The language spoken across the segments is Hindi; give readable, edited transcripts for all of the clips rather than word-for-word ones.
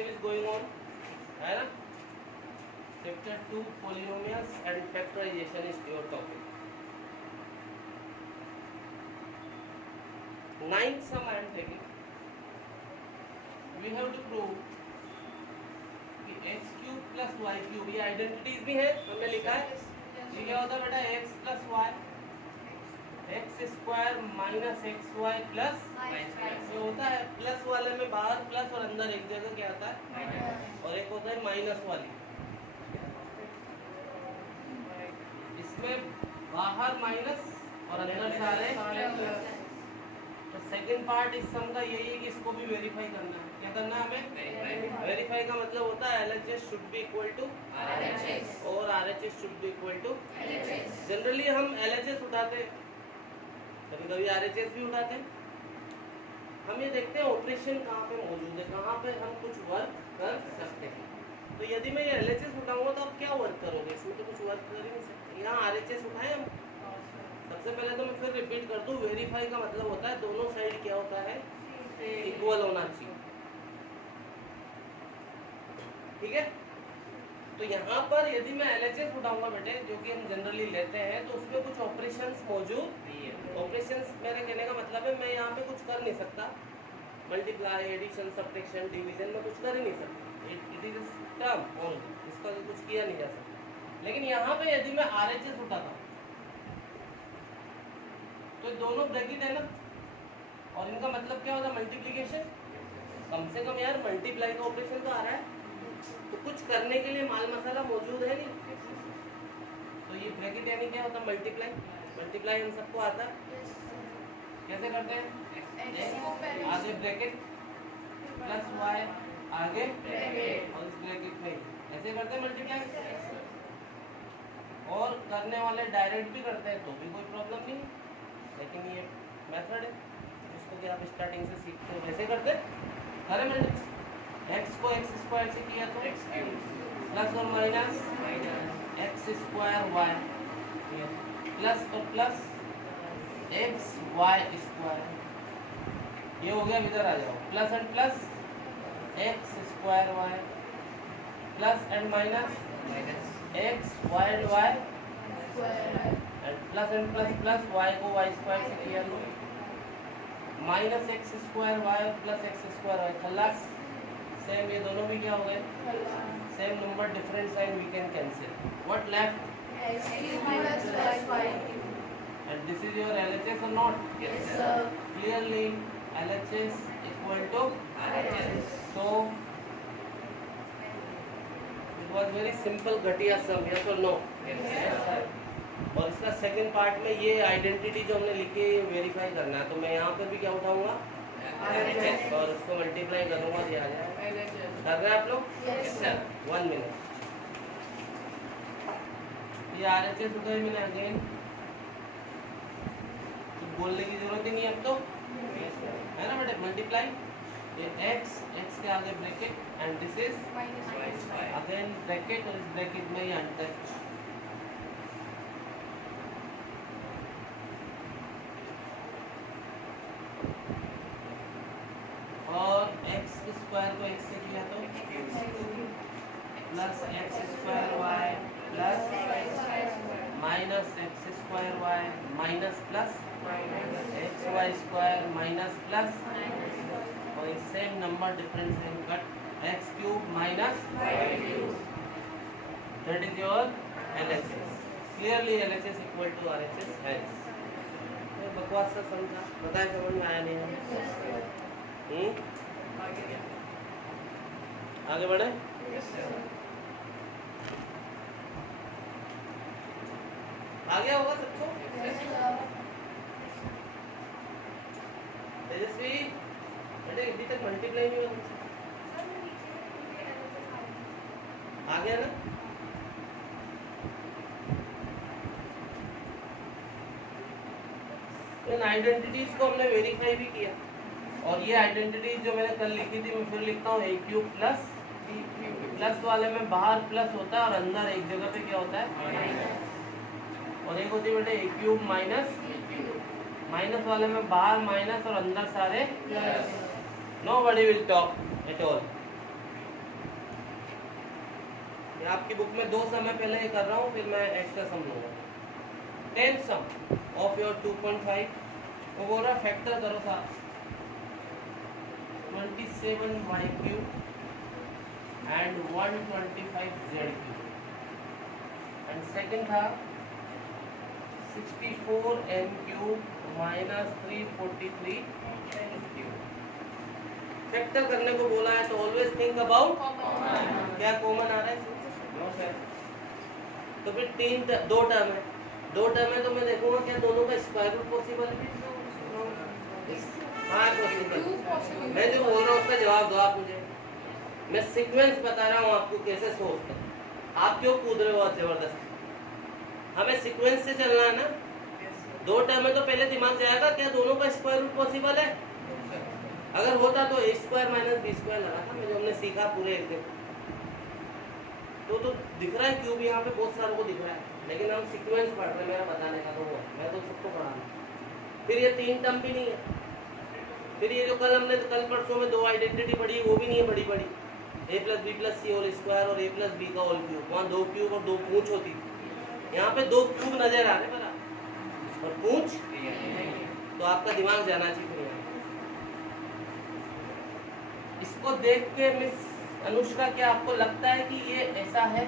5 is going on, है ना? Chapter 2 polynomials and factorization is your topic. Ninth sum I am taking. We have to prove कि x cube plus y cube ये आइडेंटिटीज भी है, हमने लिखा है. ये क्या होता है बेटा? x plus y, x square minus x y plus ये होता है. प्लस वाले में बाहर प्लस और अंदर एक जगह क्या आता है, और एक होता है माइनस वाली. इसमें बाहर माइनस और अंदर सारे. तो सेकंड पार्ट इस सम का यही है कि इसको भी वेरीफाई करना है. क्या करना है हमें? वेरीफाई का मतलब होता है LHS should be equal to RHS और RHS should be equal to LHS. Generally हम LHS उठाते हैं, कभी कभी RHS भी उठाते हैं. हम ये देखते हैं ऑपरेशन कहाँ पे मौजूद है, कहाँ पे हम कुछ वर्क कर सकते हैं. तो यदि मैं ये LHS उठाऊंगा तो आप क्या वर्क करोगे? इसमें तो कुछ वर्क कर ही नहीं सकते. यहाँ RHS उठाए हम. सबसे पहले तो मैं फिर रिपीट कर दूं, वेरीफाई का मतलब होता है दोनों साइड क्या होता है, इक्वल होना चाहिए. ठीक है. तो यहाँ पर यदि मैं LHS उठाऊंगा बेटे, जो कि हम जनरली लेते हैं, तो उसमें कुछ ऑपरेशंस मौजूद नहीं है. ऑपरेशंस मेरे कहने का मतलब है मैं यहाँ पे कुछ कर नहीं सकता. मल्टीप्लाई, एडिशन, सब्ट्रैक्शन, डिवीजन में कुछ कर ही नहीं सकता. इट इज टर्म ओनली, इसका कुछ किया नहीं जा सकता. लेकिन यहाँ पे यदि मैं RHS उठाता हूँ तो दोनों ब्रैकेट है ना, और इनका मतलब क्या होता है? मल्टीप्लिकेशन. कम से कम यार मल्टीप्लाई का ऑपरेशन तो आ रहा है, तो कुछ करने के लिए माल मसाला मौजूद है नहीं. तो ये ब्रैकेट यानी क्या होता है? मल्टीप्लाई. मल्टीप्लाई हम सबको आता है. कैसे करते हैं? आगे ब्रैकेट प्लस वाई आगे और इस ब्रैकेट में ऐसे करते हैं मल्टीप्लाई. और करने वाले डायरेक्ट भी करते हैं तो भी कोई प्रॉब्लम नहीं, लेकिन ये मेथड है जिसको कि आप स्टार्टिंग से सीखते हो वैसे करते अरे मैं x को x स्क्वायर से किया तो x प्लस और minus x square y plus और प्लस x y स्क्वायर. ये हो गया. इधर आ जाओ. Plus and plus x square y plus and minus x y and y plus and plus plus y को y स्क्वायर से किया तो minus x square y plus x square y. खलास. सेम ये दोनों भी क्या हो गए? Same number different sign we can cancel. What left? x cube minus y cube. And this is your LHS or not? Yes sir. Clearly LHS equal to RHS. So it was very simple घटिया sum. Yes or no? Yes sir. और इसका सेकंड पार्ट में ये आइडेंटिटी जो हमने लिखी है वेरीफाई करना है. तो मैं यहाँ पे भी क्या उठाऊंगा? RHS और उसको मल्टीप्लाई करूंगा, ये आ जाएगा. कर रहे हैं आप लोग? Yes sir. 1 मिनट. ये RHS उधर ही मिला अगेन, तो बोलने की जरूरत ही नहीं अब तो, है ना बेटे? मल्टीप्लाई ये x के आगे bracket and this is again bracket और इस ब्रैकेट में ये अनटच. और x स्क्वायर को x से किया तो plus x square y plus minus x square y minus plus x y square minus plus और सेम नंबर डिफरेंस है cut x cube minus that is your LHS. Clearly LHS equal to RHS है. बकवास सा समझा? बताए समझ में आया नहीं है? आगे बढ़े. आ गया होगा सबको? तेजस्वी बेटे अभी तक मल्टीप्लाई नहीं हुआ. आ गया ना? इन आइडेंटिटीज को हमने वेरीफाई भी किया. और ये आइडेंटिटीज जो मैंने कल लिखी थी मैं फिर लिखता हूँ. a क्यूब प्लस प्लस वाले में बाहर प्लस होता है और अंदर एक जगह पे क्या होता है, और एक होती है बेटे a क्यूब माइनस माइनस वाले में बाहर माइनस और अंदर सारे. Nobody will talk at all. आपकी बुक में 2 समय पहले कर रहा हूँ, फिर मैं एक्स्ट्रा सम लूँगा। 10th सम ऑफ योर 2.5 वो बोल रहा फैक्टर करो था 27y³ and 125z³ and second था 64m³ माइनस 343 फैक्टर करने को बोला है तो ऑलवेज थिंक अबाउट क्या कॉमन आ रहा है। No sir. तो फिर 2 टर्म है, 2 टर्म है तो मैं देखूंगा क्या दोनों का स्क्वायर रूट पॉसिबल है। हाँ पॉसिबल। मैं जो बोल रहा हूँ उसका जवाब दो आप मुझे। मैं सीक्वेंस बता रहा हूँ आपको कैसे सोचते हैं। आप क्यों कूद रहे हो आज जबरदस्ती? हमें सीक्वेंस से चलना है ना। 2 टर्म है तो पहले दिमाग जाएगा क्या दोनों का स्क्वायर रूट पॉसिबल है। अगर होता तो a² माइनस b² लगा था, जो हमने सीखा पूरे एक दिन। तो दिख रहा है क्यूब यहाँ पे बहुत सारों को दिख रहा है, लेकिन हम सीक्वेंस पढ़ रहे हैं। मेरा बताने का तो वो मैं तो सबको पढ़ा रहा। फिर ये 3 टर्म भी नहीं है। फिर ये जो कल हमने कल परसों में 2 आइडेंटिटी पढ़ी वो भी नहीं है बड़ी बड़ी, a + b + c whole square और a + b का होल क्यूब। वहाँ 2 क्यूब और 2 पूंछ होती थी, यहाँ पे 2 क्यूब नजर आ रहे बड़ा और पूंछ, तो आपका दिमाग जाना चाहिए। इसको देख के मिस अनुष्का क्या आपको लगता है कि ये ऐसा है?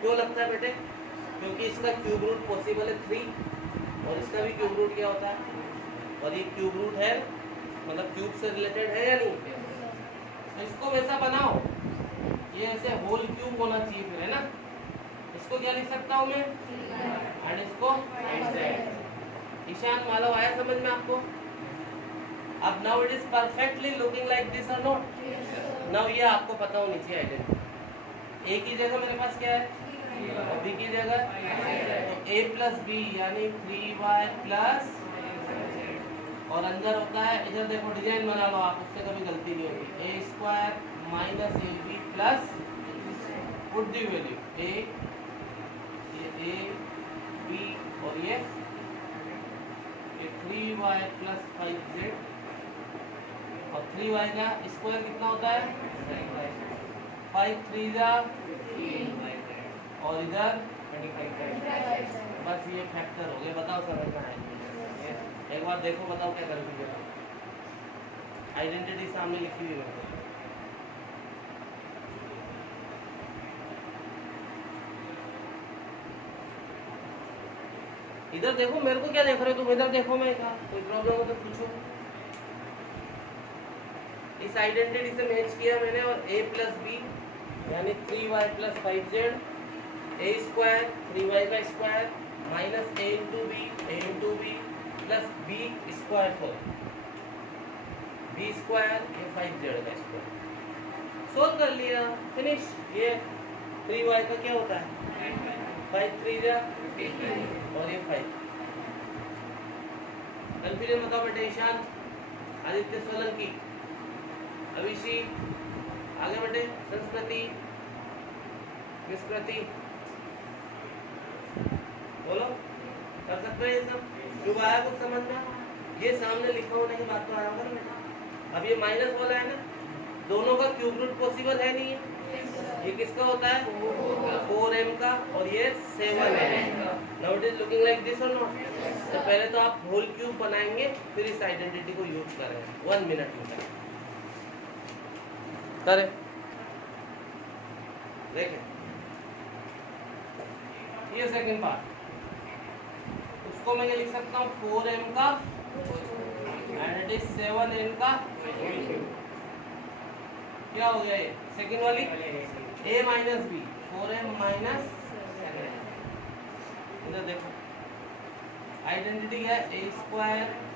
क्यों लगता है बेटे? क्योंकि इसका क्यूब रूट पॉसिबल है 3 और इसका भी क्यूब रूट क्या होता है, और ये क्यूब रूट है मतलब क्यूब से रिलेटेड है या नहीं। तो इसको वैसा बनाओ, ये ऐसे होल क्यूब होना चाहिए फिर, है ना। इसको क्या लिख सकता हूँ मैं, एंड इसको ईशान मालव आया समझ में आपको? अब now it is perfectly looking like this और नॉट। नाउ ये आपको पता होनी चाहिए आइडेंटिटी। ए की जगह मेरे पास क्या है, और बी की जगह तो a + b यानी 3y+, और अंदर होता है, इधर देखो डिजाइन बना लो आप, उससे कभी गलती नहीं होगी। a² minus ab plus put the value a b और ये 3y + 5z और 3y का स्क्वायर कितना होता है 5 3 जा और इधर 25। बस ये फैक्टर हो गए। बताओ समझ में आएगा? एक बार देखो, बताओ क्या करोगे। आइडेंटिटी सामने लिखी हुई है। इधर देखो, मेरे को क्या देख रहे हो तुम? इधर देखो, मैं क्या कोई प्रॉब्लम हो तो पूछो। इस आइडेंटिटी से मैच किया मैंने और a + b यानी 3y + 5z, a² 3y का square minus a × b plus b² whole b² ये 5z का स्क्वायर। सोल्व कर लिया, फिनिश। ये 3y का क्या होता है 5 3 जा और ये 5। कंफ्यूजन बताओ बेटे। ईशान, आदित्य सोलंकी, अभिषी, आगे बेटे। संस्कृति, विस्कृति, बोलो कर सकते हो ये सब? क्यों आया कुछ समझ में? ये सामने लिखा होने के बाद तो आराम करो बेटा। अब ये माइनस वाला है ना, दोनों का क्यूब रूट पॉसिबल है नहीं है। ये किसका होता है 4m का और ये 7m। Now it is looking like this और नॉट। तो पहले तो आप होल क्यूब बनाएंगे, फिर इस आइडेंटिटी को यूज करेंगे। 1 मिनट में करें। देखें ये सेकंड पार्ट, उसको मैं ये लिख सकता हूँ 4m का एंड इट इज 7n का। क्या हो गया ये सेकंड वाली a minus b 4m minus. इधर देखो आइडेंटिटी है a²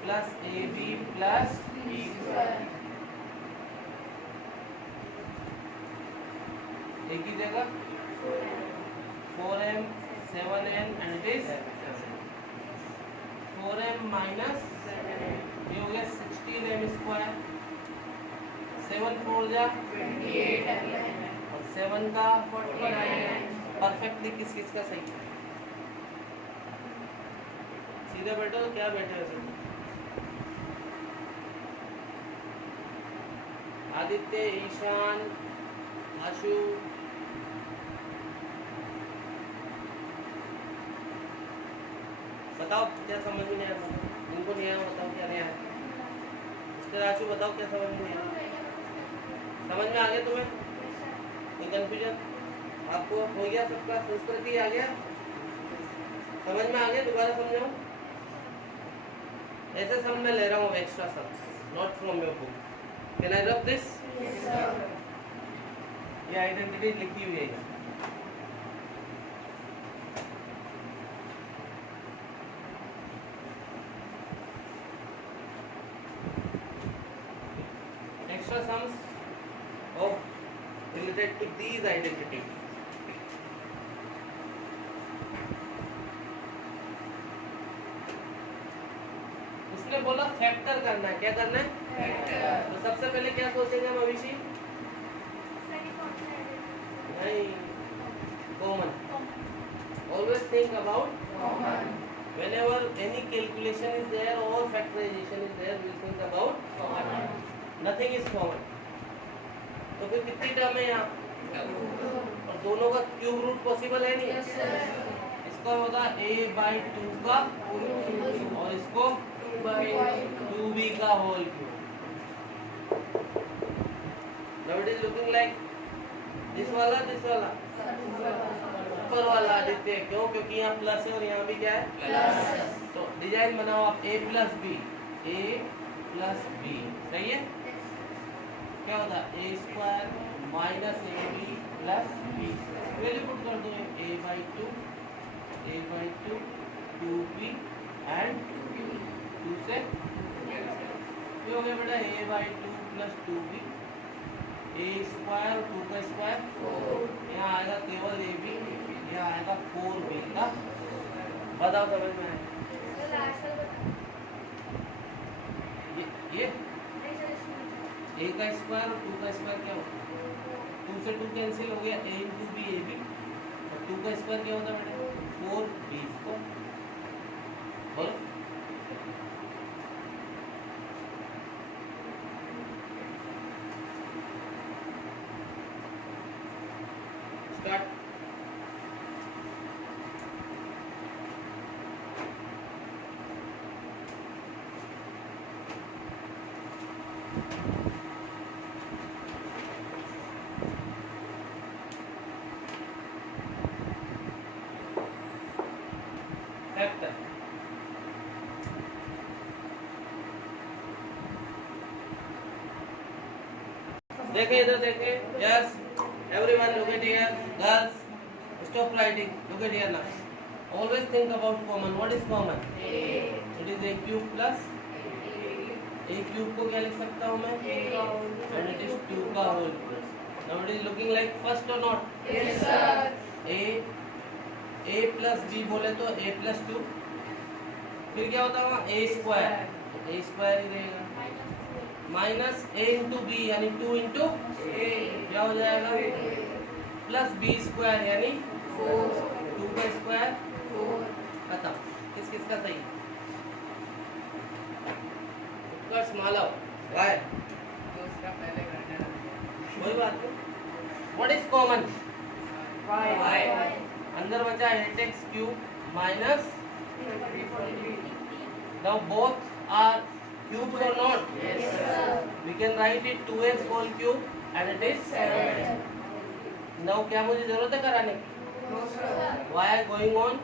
plus ab plus b²। एक ही जगह 4m 7n and it is 4m minus ये हो गया 16m²। 7 4 जा 28 और 7 का 49। परफेक्टली किस किस का सही है? सीधे बैठो तो क्या बैठे हो सब? आदित्य, ईशान, आशु, बताओ क्या समझ में नहीं आया, इनको नहीं आया बताओ क्या नहीं आया, इसके राशि बताओ क्या समझ में नहीं आया, समझ में आ गया तुम्हें, ये कंफ्यूजन आपको हो गया, सबका संस्कृति आ गया, समझ में आ गया, दोबारा समझाऊं, ऐसे सम मैं ले रहा हूँ extra sums, not from your book, can I rub this, ये आइडेंटिटी लिखी हुई है, extra sums of related to these identities. उसने बोला फैक्टर करना है, क्या करना है, तो सबसे पहले क्या सोचेंगे हम अभिषेक, नहीं, common, always think about whenever any calculation is there or factorization is there, we think about nothing is common, तो फिर कितनी टर्म है यहाँ, और दोनों का क्यूब रूट पॉसिबल है नहीं, इसका होगा a/2 का और इसको 2b का whole cube, now it is looking like this वाला ऊपर वाला आदित्य, क्यों, क्योंकि यहाँ प्लस है और यहाँ भी क्या है प्लस, तो डिजाइन बनाओ आप a प्लस बी, सही है, क्या होता है a square minus ab plus b, value put कर दो a/2 2b एंड 2 से ये हो गया बेटा a/2 plus 2b, a square 2 का स्क्वायर 4, यहाँ आएगा केवल ab, यहाँ आएगा 4b का, बताओ समझ में आया, ये a का स्क्वायर और 2 का स्क्वायर क्या होता है, 2 से 2 कैंसिल हो गया, a into b a b, और 2 का स्क्वायर क्या होता है बेटा 4b को, बोलो स्टार्ट, फैक्टर, देखिए इधर देखिए, yes everyone look at here, girls stop writing, look at here now, always think about common, what is common, it is a cube plus a cube को क्या लिख सकता हूँ मैं, एंड इट इज 2 का whole, now it is looking like first or not, yes sir, a plus b बोले तो a प्लस 2, फिर क्या होता है a स्क्वायर, तो a स्क्वायर ही रहेगा, माइनस a इंटू बी यानी 2 इंटू क्या हो जाएगा, प्लस b स्क्वायर यानी 2 का स्क्वायर, खत्म, किस किस का सही, उत्कर्ष मालव, वाई, कोई बात नहीं, व्हाट इज कॉमन, वाई, अंदर बचा 8x cube minus, now both are cubes or not, yes sir, we can write it 2x whole cube and it is 7, now क्या मुझे जरूरत है कराने की, no sir, why going on,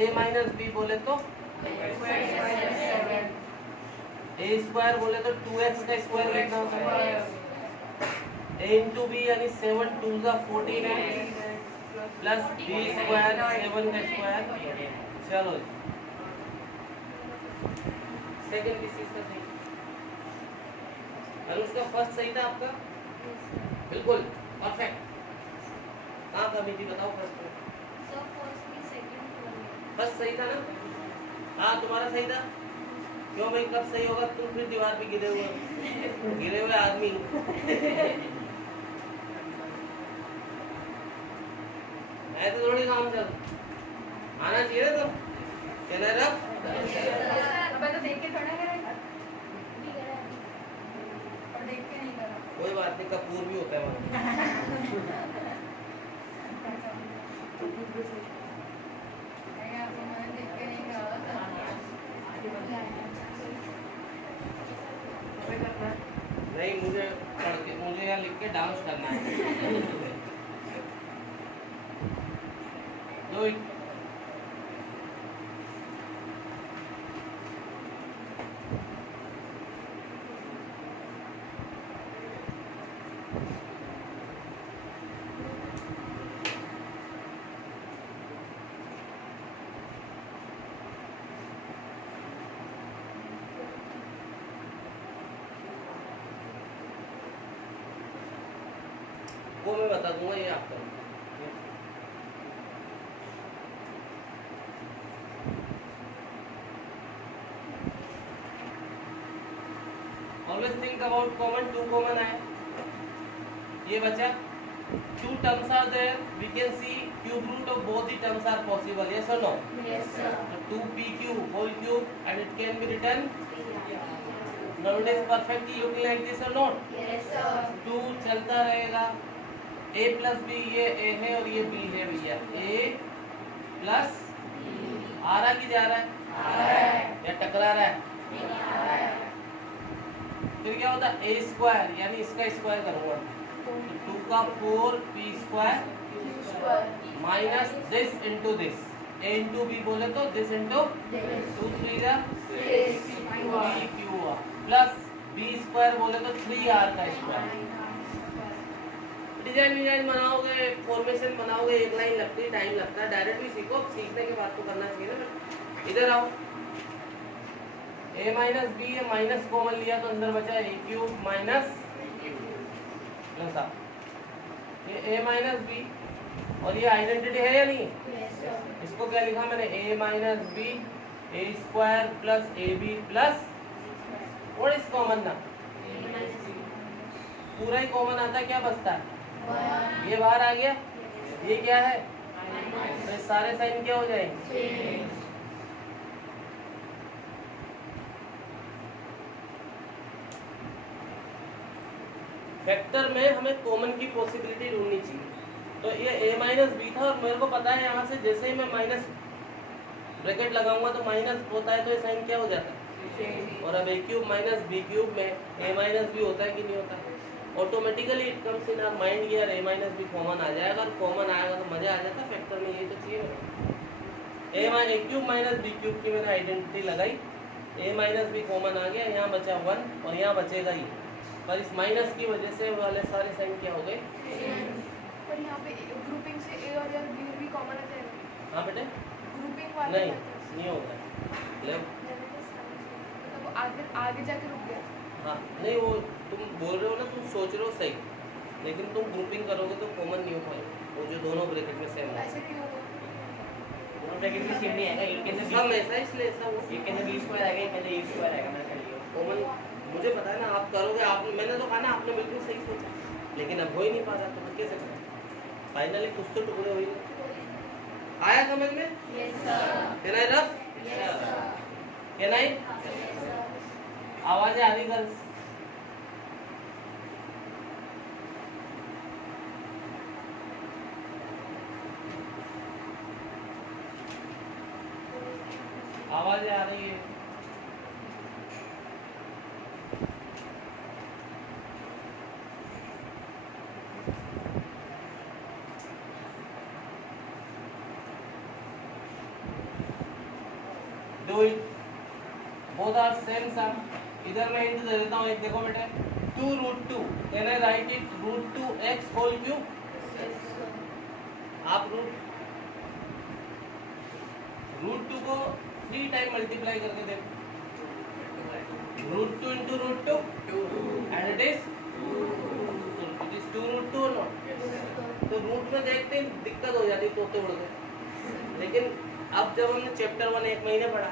a minus b बोले तो a स्क्वायर बोले तो 2x का स्क्वायर लिखना होता है, a इंटू बी यानी 7 2 का 14 प्लस b स्क्वायर 7 का स्क्वायर, चलो सेकंड किस चीज का सही, और उसका फर्स्ट सही था आपका, बिल्कुल परफेक्ट, कहाँ कमी थी बताओ, फर्स्ट सही था ना, हाँ तुम्हारा सही था, क्यों भाई कब सही होगा, तुम फिर दीवार पे गिरे हुए आदमी, ऐसे थोड़ी काम चल, आना चाहिए ना तुम, कहना रफ, तो देख के थोड़ा करेगा, और देख के नहीं करा, कोई बात नहीं, कपूर भी होता है वहाँ, मैंने देख के नहीं करा नहीं, मुझे पढ़ के, मुझे यहाँ लिख के डांस करना है। Do it. वो मैं बता दूंगा, ये आपका always think about common, two common है, ये बचा, two terms are there, we can see cube root of both the terms are possible, yes or no? Yes, sir. 2pq whole cube and it can be written, now it is perfectly looking like this or not? Yes, sir. 2 चलता रहेगा, a plus b, ये a है और ये b है भैया, a plus आ रहा कि जा रहा है? आ रहा है। या टकरा रहा है? नहीं आ रहा है। फिर क्या होता है, a स्क्वायर, यानी इसका स्क्वायर करूंगा, 2 का 4p square Q square. Minus this into this, a into b बोले तो दिस इंटू This. 2 3 जा 6 QR. pq plus b square बोले तो 3r का स्क्वायर। डिजाइन बनाओगे, फॉर्मेशन बनाओगे, एक लाइन लगती है, टाइम लगता है, डायरेक्ट भी सीखो, सीखने के बाद तो करना चाहिए ना। इधर आओ, a minus b, minus common लिया तो अंदर बचा a क्यूब माइनस ये a माइनस बी, और ये आइडेंटिटी है या नहीं? Yes, sir. इसको क्या लिखा मैंने, a minus b a square plus a b plus what is common ना, पूरा ही कॉमन आता है, क्या बचता है? One. ये बाहर आ गया, ये क्या है? तो ये सारे साइन क्या हो जाएंगे? Change. फैक्टर में हमें कॉमन की पॉसिबिलिटी ढूंढनी चाहिए। तो ये a माइनस बी था और मेरे को पता है यहाँ से जैसे ही मैं माइनस ब्रैकेट लगाऊंगा तो माइनस होता है, तो ये साइन क्या हो जाता है? और अब a cube minus b cube में a माइनस बी होता है कि नहीं होता? Automatically it comes in our mind, यार a माइनस बी कॉमन आ जाएगा, और कॉमन आएगा तो मजा आ जाता फैक्टर में, ये तो चाहिए। a cube minus b cube की मैंने आइडेंटिटी लगाई, a माइनस बी कॉमन आ गया, यहाँ बचा 1 और यहाँ बचेगा ये, पर इस माइनस की वजह से वाले सारे साइन क्या हो गए? पर यहाँ पे ग्रुपिंग से ए और बी भी कॉमन आ जाएगा। हाँ बेटे, ग्रुपिंग वाले नहीं methods। नहीं होगा, लेफ्ट, मतलब वो आगे आगे जाके रुक गया। हाँ नहीं, वो तुम बोल रहे हो ना, तुम सोच रहे हो सही, लेकिन तुम ग्रुपिंग करोगे तो कॉमन नहीं हो पाएगा, वो जो दोनों ब्रैकेट में सेम है। ऐसे क्यों होगा? दोनों ब्रैकेट में सेम नहीं आएगा, एक के अंदर सब ऐसा, इसलिए ऐसा वो एक के अंदर बी स्क्वायर आएगा, एक के अंदर ए स्क्वायर आएगा, मैंने कर लिया। कॉमन मुझे पता है ना, आप करोगे, आप, मैंने तो कहा ना, आपने बिल्कुल सही सोचा, लेकिन अब हो ही नहीं पा रहा, तो फिर कैसे करें? फाइनली कुछ तो टुकड़े हो ही गए। आया समझ में? Yes, sir. Can I rough? Yes, sir. Can I? Yes, sir. आवाजें आ रही गर्ल्स? आवाजें आ रही है? Do it. Both are same sum. इधर मैं हिंट दे देता हूँ, एक देखो बेटे, 2 root 2, can I write it root 2 x whole cube? आप रूट 2 को 3 टाइम मल्टीप्लाई करके देखो, root 2 into root 2 and it is 2 root 2 not. तो रूट में देखते ही दिक्कत हो जाती, तोते उड़ गए, लेकिन अब जब हमने चैप्टर 1 एक महीने पढ़ा,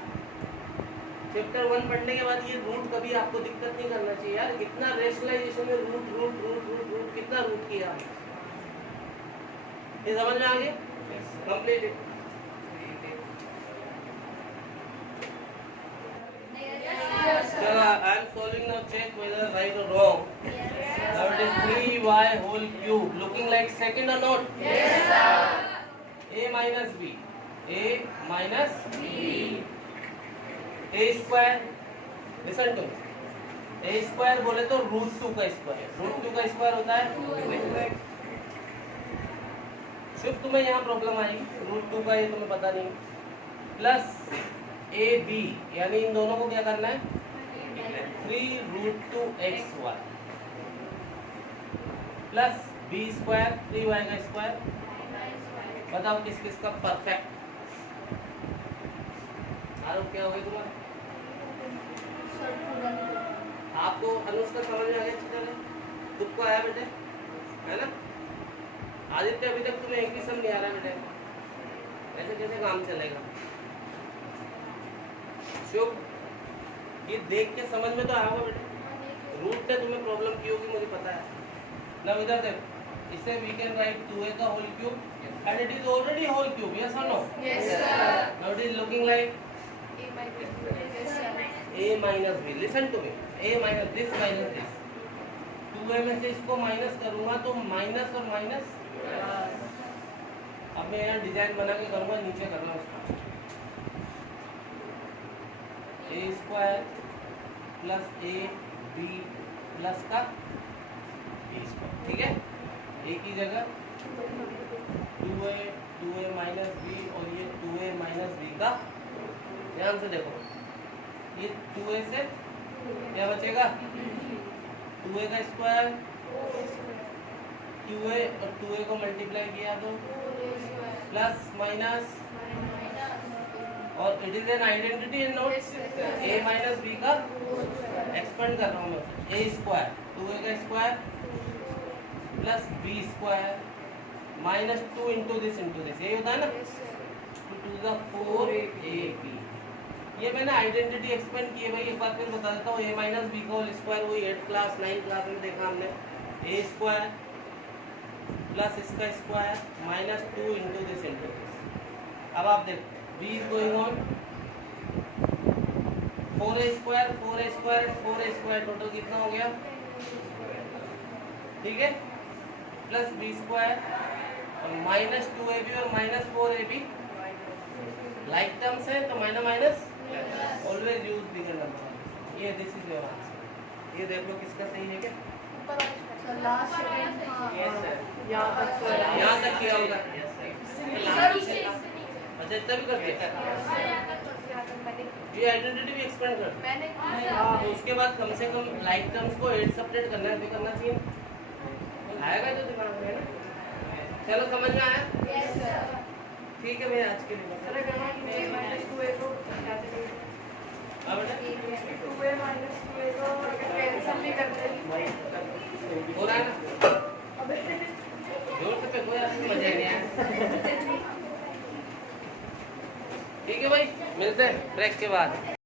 चैप्टर 1 पढ़ने के बाद ये रूट कभी आपको दिक्कत नहीं करना चाहिए यार, कितना रेशनलाइजेशन में root root root root root कितना रूट किया, ये समझ में आ गया? Complete it. चलो I am solving now, check whether right or wrong. Now it is 3y whole cube, looking like second or not? Yes, sir. a minus b a minus a square. Listen to a square बोले तो √2 का स्क्वायर, √2 का स्क्वायर होता है। शुभ तुम्हें यहाँ प्रॉब्लम आएगी, √2 का ये तुम्हें पता नहीं। प्लस ए बी, यानी इन दोनों को क्या करना है, 3√2xy plus B square 3y का स्क्वायर। बताओ किस किस का परफेक्ट। आरोप क्या हो गया तुम्हारा? आपको अनुष्का का समझ में आ गया अच्छी तरह? खुद को आया बेटे, है ना? आदित्य अभी तक तुम्हें एक भी समझ नहीं आ रहा बेटे, ऐसे कैसे काम चलेगा? शुभ, ये देख के समझ में तो आया होगा बेटे। रूट ने तुम्हें प्रॉब्लम की होगी, मुझे पता है ना। इधर देखो, इसे वी कैन राइट 2a का whole cube and it is already whole cube, yes or no? Yes, sir. Now it is looking like A minus B. Yes, sir. a minus b। Listen to me, a minus this minus this, 2a में से इसको माइनस करूंगा तो माइनस और माइनस। अब मैं यहाँ डिजाइन बना के करूंगा, नीचे करना उसका a square plus a b plus का b स्क्वायर, ठीक है? a की जगह 2a माइनस b और ये 2a माइनस b का। ध्यान से देखो, ये 2a से क्या बचेगा, 2a का स्क्वायर, 2a और 2a को मल्टीप्लाई किया तो प्लस माइनस, और it is an identity and note a minus b का एक्सपेंड कर रहा हूँ मैं। a स्क्वायर 2a का square plus b square minus 2 into this यही होता है ना, 2 to the 4ab। ये मैंने आइडेंटिटी एक्सपेंड की है भाई, एक बार फिर बता देता हूँ। a माइनस बी का होल स्क्वायर वही 8 क्लास 9 क्लास में देखा हमने, a स्क्वायर प्लस इसका स्क्वायर माइनस 2 इंटू दिस। अब आप देखो b is going on 4a square 4a square 4a square, total कितना हो गया, ठीक है? प्लस b स्क्वायर और माइनस 2ab और माइनस 4ab लाइक टर्म्स है तो minus minus always use bigger number. ये दिस इज योर आंसर। ये देख लो किसका सही है क्या? ऊपर वाला So last one, yes sir, यहाँ तक किया होगा। sir, उससे अच्छा इतना भी कर दिया, यहाँ तक मैंने ये आइडेंटिटी भी एक्सपेंड कर। मैंने तो उसके बाद कम से कम लाइक टर्म्स को 8 सेपरेट करना है, भी करना चाहिए। आएगा तो दिमाग में ना। चलो समझ में आया? yes sir. ठीक है भैया, आज के लिए बस। A minus 2A को हाँ बेटा, 2A minus 2A को कैंसिल भी करते हैं। हो रहा है ना? जोर से पे कोई आपको मजा नहीं आया। ठीक है भाई, मिलते हैं ब्रेक के बाद।